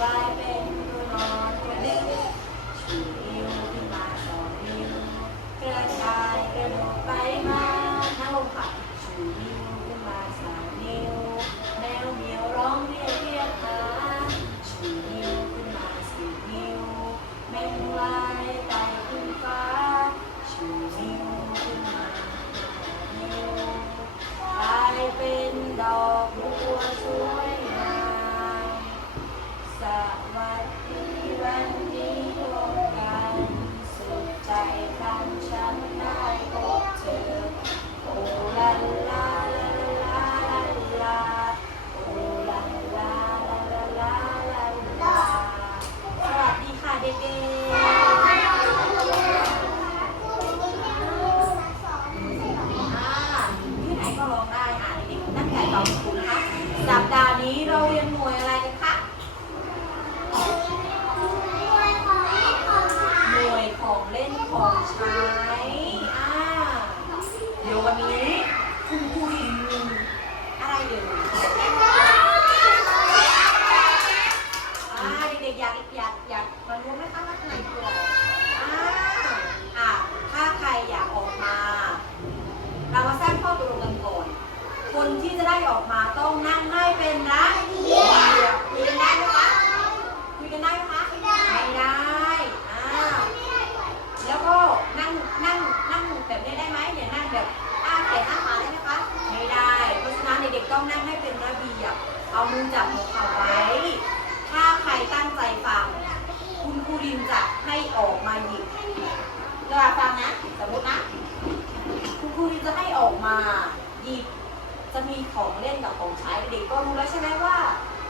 กลายเป็นผู้อนกระดึ๊บชูนิ้วขึ้มาสองนิ้วกระชายกระโดดไปมาทั้งลมชูนิ้ว ครูลินจะให้ออกมาหยิบเราฟังนะ สมมตินะ คุณครูลินจะให้ออกมาหยิบ จะมีของเล่นกับของใช้เด็กก็รู้แล้วใช่ไหมว่า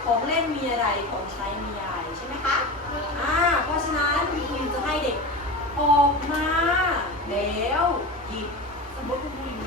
ของเล่นมีอะไรของใช้มีอะไรใช่ไหมคะ อ่า เพราะฉะนั้นคุณครูลินจะให้เด็กออกมาแล้วหยิบ สมมติคุณครูลิน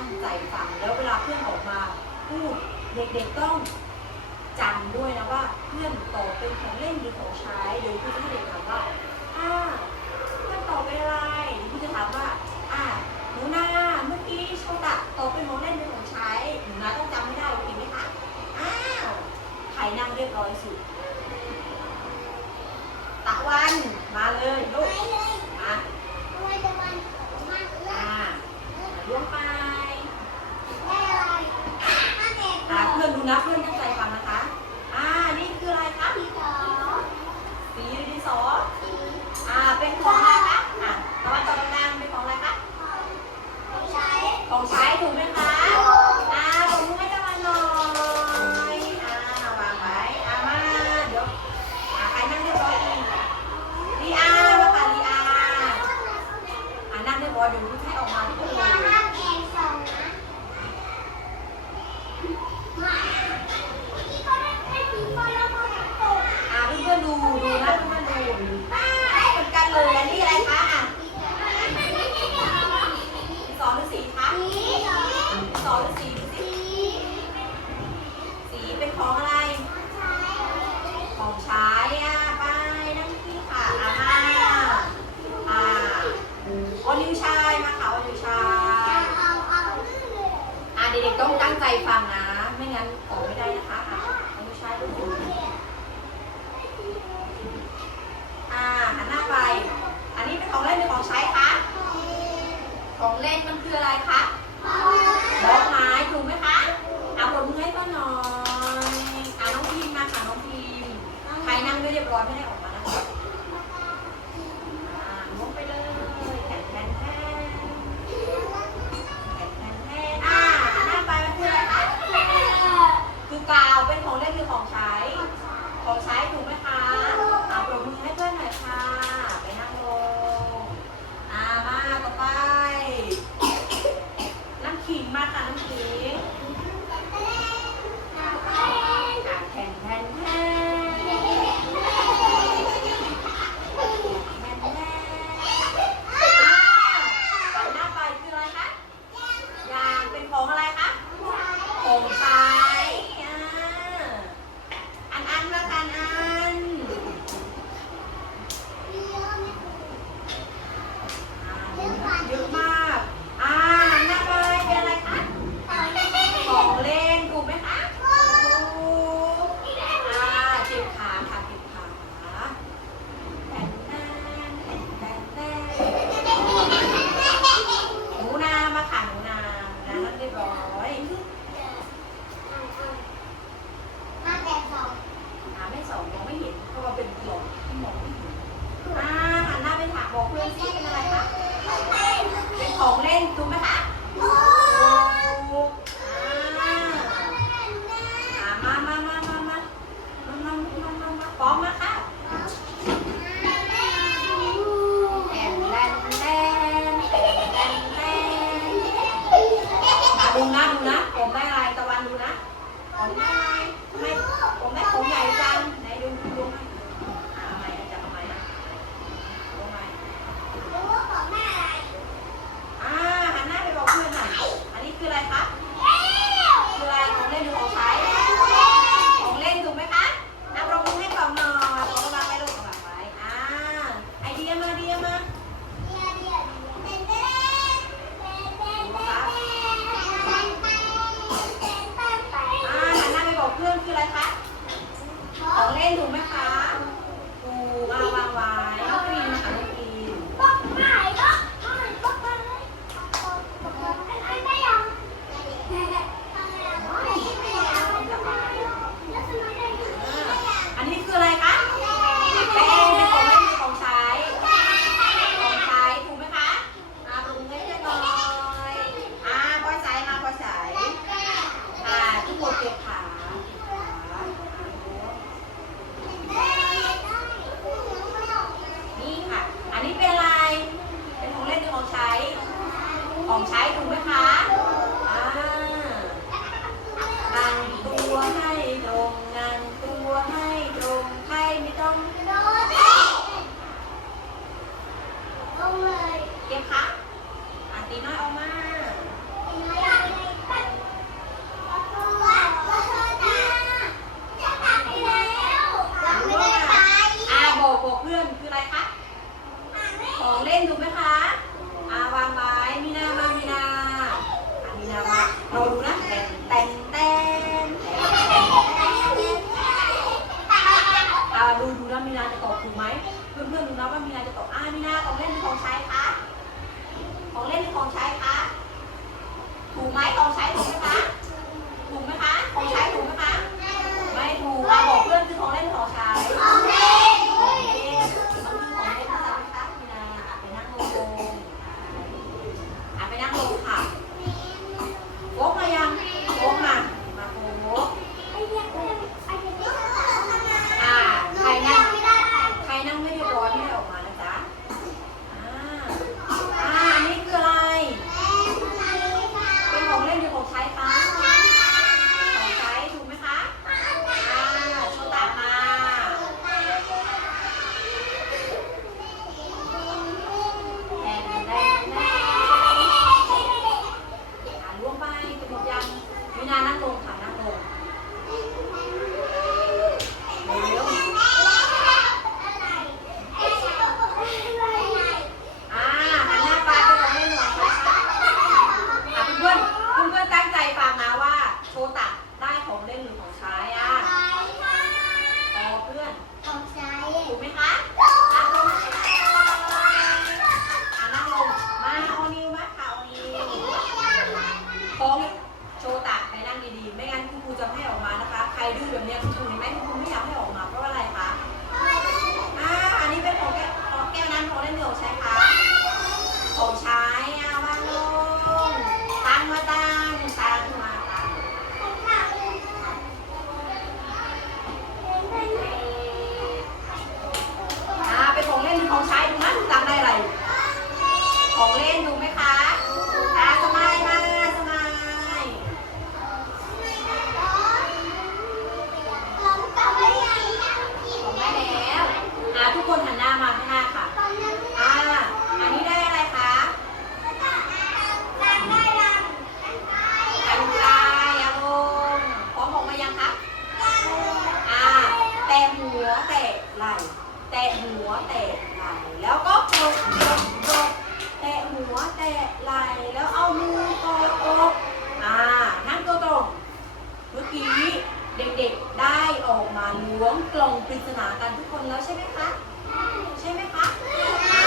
ตั้งใจฟังแล้วเวลาเพื่อนออกมาพูดเด็กๆต้องจำด้วยนะว่าเพื่อนตอบเป็นของเล่นหรือของใช้หรือคุณจะให้เด็กถามว่าอ่าเพื่อนตอบเป็นอะไรหรือคุณจะถามว่าอ่าหนูนาเมื่อกี้โชตะตอบเป็นของเล่นหรือของใช้หนูนาต้องจำไม่ได้โอเคไหมคะอ้าวไข่นั่งเรียบร้อยสุดตะวันมาเลยลูก เดี๋ยวดูที่ออกมาที่เป็นเลยอ่าเพื่อนๆดูดูนะเพื่อนๆดูเหมือนกันเลยนี่อะไรคะอะองหรือสีคะสองหรือสีดูสิสีเป็นของอะไร ของช้ ร้อยไม่ได้ออก ของเล่นถูกไหมคะถูกวางวางไว้น้อกรีนนะคะน้องกรีนอันนี้คืออะไรคะเป็นของเล่นปของใช้ ของใช้ถูกไหมคะอ่าปรุงให้เรียบร้อยอ่าปล่อยสมาปอยสาอ่าทุกคนเก็บ ที่ เนี่ยคุณครูนี่แม่ง แล้วเอามือกดกอ่านั่งตัวตรงเมื่อกี้เด็กๆได้ออกมาล้วงกล่องปริศนากันทุกคนแล้วใช่ไหมคะใช่ไหมคะอ่า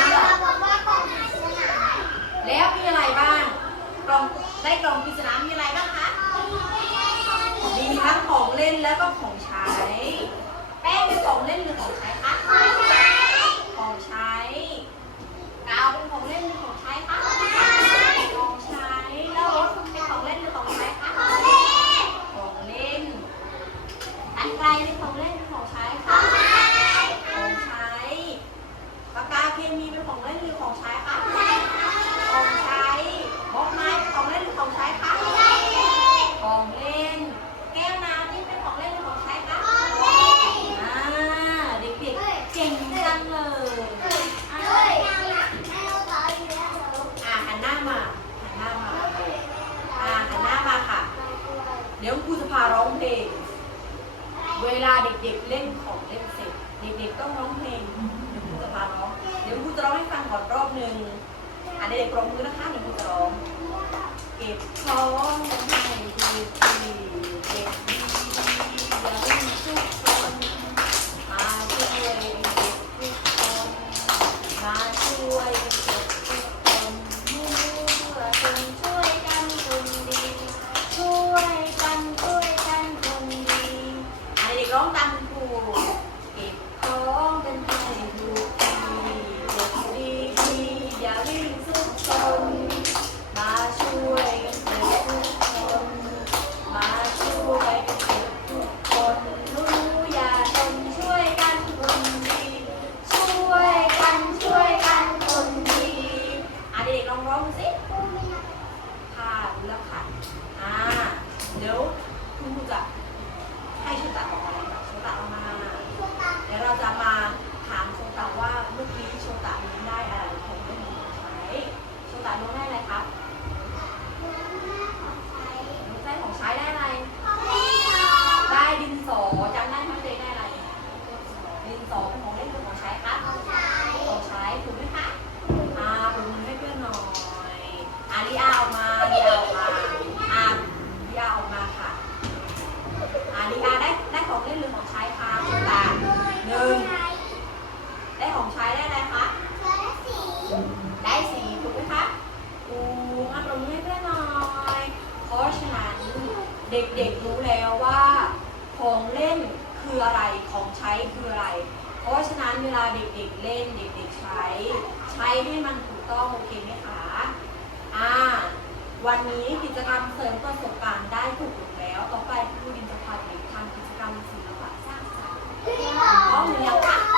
แล้วมีอะไรบ้างกล่องได้กล่องปริศนามีอะไรบ้างคะมีทั้งของเล่นแล้วก็ของใช้ แป้งเป็นของเล่นหรือของใช้คะ ของใช้ กาวเป็นของเล่นหรือของใช้คะ ของใช้ แล้วรถเป็นของเล่นหรือของใช้คะ ของเล่นอันไกลเป็นของเล่นหรือของใช้คะ ของใช้ปากกาเคมีเป็นของเล่นหรือของใช้คะ ของใช้บล็อกไม้เป็นของเล่นหรือของใช้คะ ของเล่น แก้วน้ำนี่เป็นของเล่นหรือของใช้คะ อ่า เด็กๆ เก่งจังเลยอ่าอ่าหันหน้ามา หันหน้ามา อ่า หันหน้ามาค่ะ เดี๋ยวครูจะพาร้องเพลง เวลาเด็กๆเล่นของเล่นเสร็จ เด็กๆต้องร้องเพลงเดี๋ยวครูจะพาร้องเดี๋ยวครูจะร้องให้ฟังก่อนรอบหนึ่งอะเด็กๆร้องมือนะคะเดี๋ยวครูจะร้องเก็บของ เด็กๆรู้แล้วว่าของเล่นคืออะไรของใช้คืออะไร เพราะฉะนั้นเวลาเด็กๆเล่นเด็กๆใช้ ใช้ให้มันถูกต้องโอเคไหมคะอ่าวันนี้กิจกรรมเสริมประสบการณ์ได้ถูกลงแล้ว ต่อไปผู้ดินจะพาเด็กทำกิจกรรมศิลปะสร้างสรรค์พร้อมหรือยังคะ